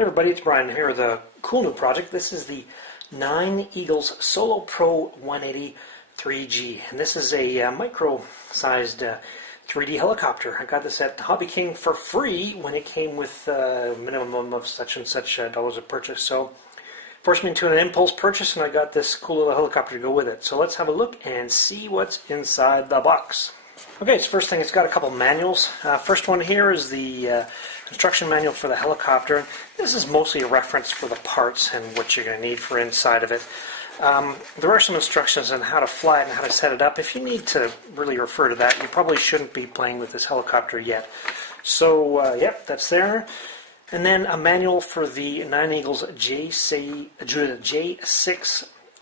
Hey everybody, it's Brian here with a cool new project. This is the 9 Eagles Solo Pro 180 3G, and this is a micro-sized 3D helicopter. I got this at HobbyKing for free when it came with a minimum of such and such dollars of purchase. So forced me into an impulse purchase, and I got this cool little helicopter to go with it. So let's have a look and see what's inside the box. Okay, so first thing, it's got a couple manuals. First one here is the instruction manual for the helicopter. This is mostly a reference for the parts and what you're going to need for inside of it. There are some instructions on how to fly it and how to set it up. If you need to really refer to that, you probably shouldn't be playing with this helicopter yet. So, yep, that's there. And then a manual for the 9 Eagles J6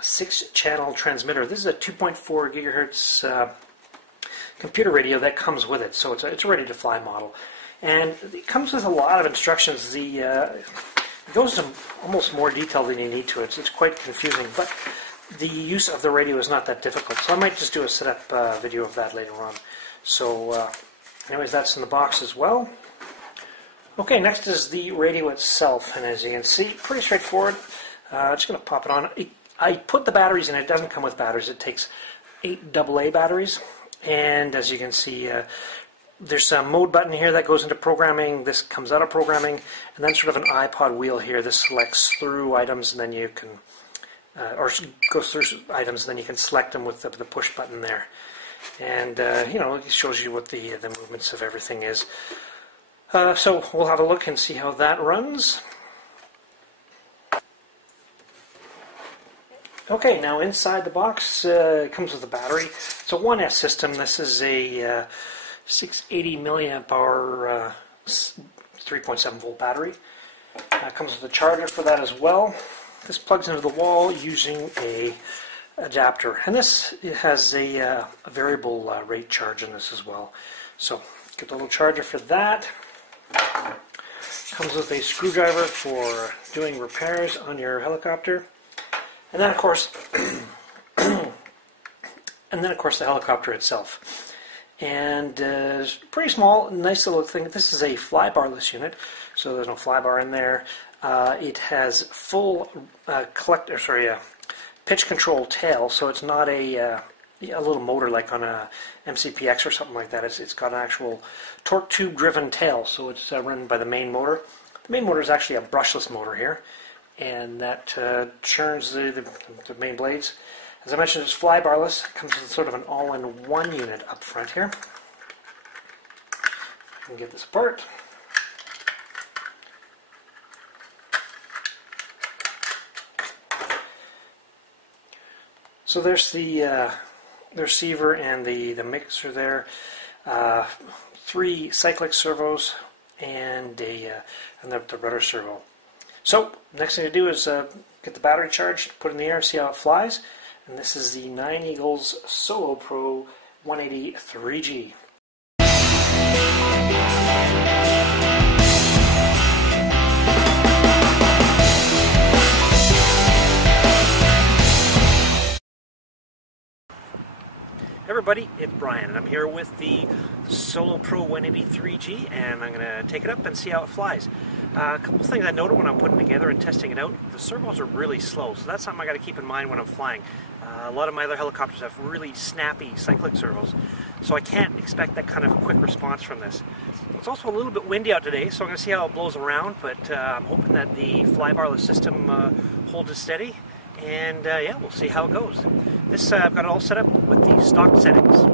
6-channel transmitter. This is a 2.4 gigahertz computer radio that comes with it, so it's a ready-to-fly model. And it comes with a lot of instructions. It goes into almost more detail than you need to. It's quite confusing, but the use of the radio is not that difficult. So I might just do a setup video of that later on. So anyways, that's in the box as well. Okay, next is the radio itself, and as you can see, pretty straightforward. Just going to pop it on. I put the batteries in. It doesn't come with batteries. It takes 8 AA batteries, and as you can see, there's a mode button here that goes into programming. This comes out of programming, and then sort of an iPod wheel here. This selects through items, and then you can, or goes through items, and then you can select them with the push button there. And you know, it shows you what the movements of everything is. So we'll have a look and see how that runs. Okay, now inside the box, it comes with a battery. It's a 1S system. This is a 680 milliamp hour 3.7 volt battery. Comes with a charger for that as well. This plugs into the wall using a adapter, and this has a variable rate charge in this as well. So get the little charger for that. Comes with a screwdriver for doing repairs on your helicopter, and then of course, the helicopter itself. And it's pitty small, nice little thing. This is a flybarless unit, so there's no flybar in there. It has full pitch control tail, so it's not a little motor like on a MCPX or something like that. It's got an actual torque tube driven tail, so it's run by the main motor. The main motor is actually a brushless motor here, and that churns the main blades. As I mentioned, it's flybarless. It comes with sort of an all-in-one unit up front here. I can get this apart. So there's the receiver and the mixer there. 3 cyclic servos and the rudder servo. So next thing to do is get the battery charged, put it in the air, and see how it flies. And this is the 9 Eagles Solo Pro 180 3G. Hey everybody, it's Brian, and I'm here with the Solo Pro 180 3G, and I'm going to take it up and see how it flies. A couple of things I noted when I'm putting it together and testing it out. The servos are really slow, so that's something I got to keep in mind when I'm flying. A lot of my other helicopters have really snappy cyclic servos, so I can't expect that kind of quick response from this. It's also a little bit windy out today, so I'm going to see how it blows around, but I'm hoping that the flybarless system holds it steady, and yeah, we'll see how it goes. This I've got it all set up with the stock settings.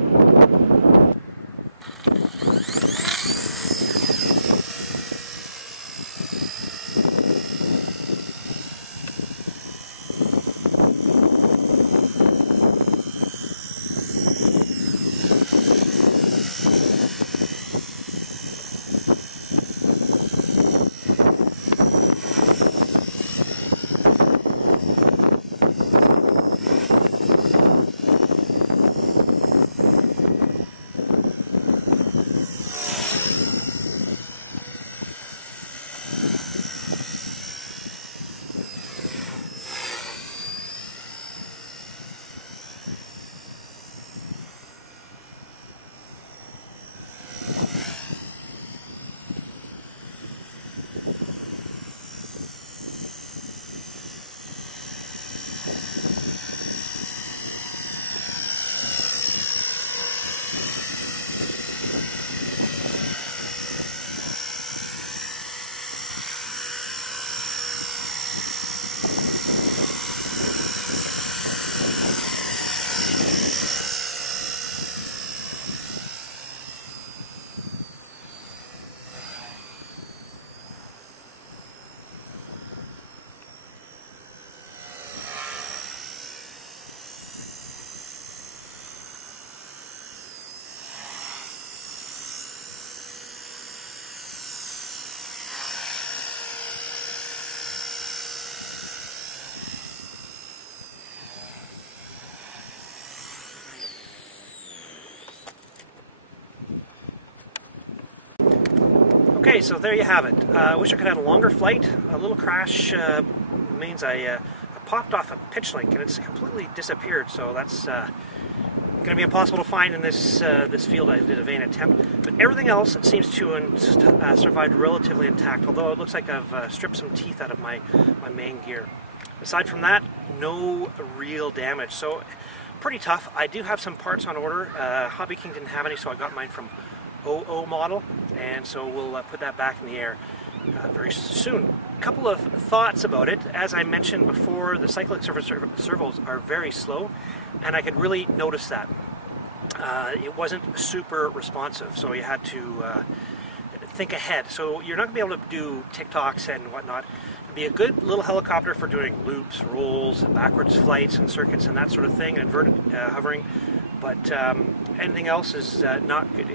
Okay, so there you have it. I wish I could have had a longer flight. A little crash means I popped off a pitch link and it's completely disappeared, so that's going to be impossible to find in this this field. I did a vain attempt, but everything else seems to survived relatively intact, although it looks like I've stripped some teeth out of my main gear. Aside from that, no real damage, so pretty tough. I do have some parts on order. HobbyKing didn't have any, so I got mine from OO model, and so we'll put that back in the air very soon. A couple of thoughts about it. As I mentioned before, the cyclic servos are very slow, and I could really notice that. It wasn't super responsive, so you had to think ahead. So you're not going to be able to do TikToks and whatnot. It'd be a good little helicopter for doing loops, rolls, backwards flights and circuits and that sort of thing, inverted hovering. But anything else is not good,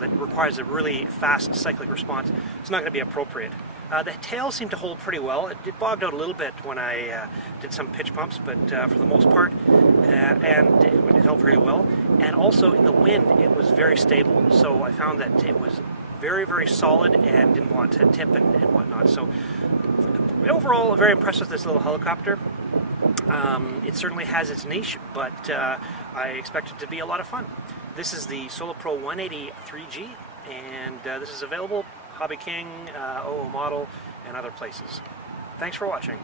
that requires a really fast cyclic response. It's not going to be appropriate. The tail seemed to hold pretty well. It bogged out a little bit when I did some pitch bumps, but for the most part, and it held very well. And also in the wind, it was very stable. So I found that it was very, very solid and didn't want to tip and whatnot. So overall, very impressed with this little helicopter. It certainly has its niche, but I expect it to be a lot of fun. This is the Solo Pro 180 3G, and this is available HobbyKing, OO model, and other places. Thanks for watching.